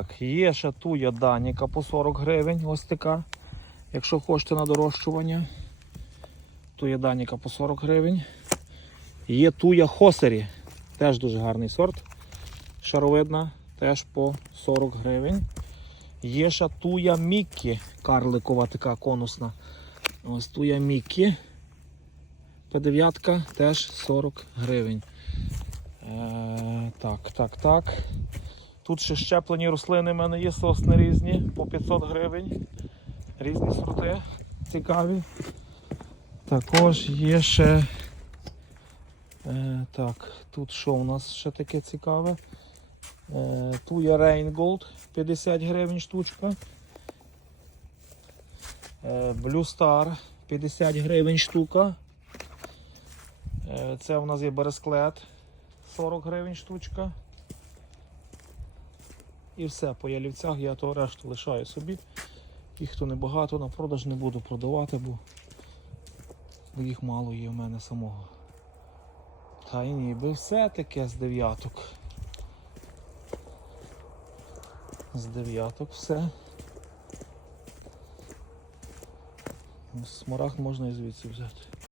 Так, є ще туя Даніка по 40 гривень, ось така. Якщо хочете на дорощування. Туя Даніка по 40 гривень. Є туя Хосері, теж дуже гарний сорт. Шаровидна, теж по 40 гривень. Є ще туя Міккі, карликова така конусна. Ось туя Міккі. П9 теж 40 гривень. Е, так, так, так. Тут ще щеплені рослини в мене є сосни різні по 500 гривень. Різні сорти цікаві. Також є ще. Е, так, тут що у нас ще таке цікаве? Е, Туя Reingold 50 гривень штучка. Е, Blue Star 50 гривень штука. Е, Це у нас є бересклет 40 гривень штучка. І все, по ялівцях я то решту лишаю собі. Їх то небагато, на продаж не буду продавати, бо їх мало є в мене самого. Та й ніби все таке з дев'яток. З дев'яток все. Смарагд можна і звідси взяти.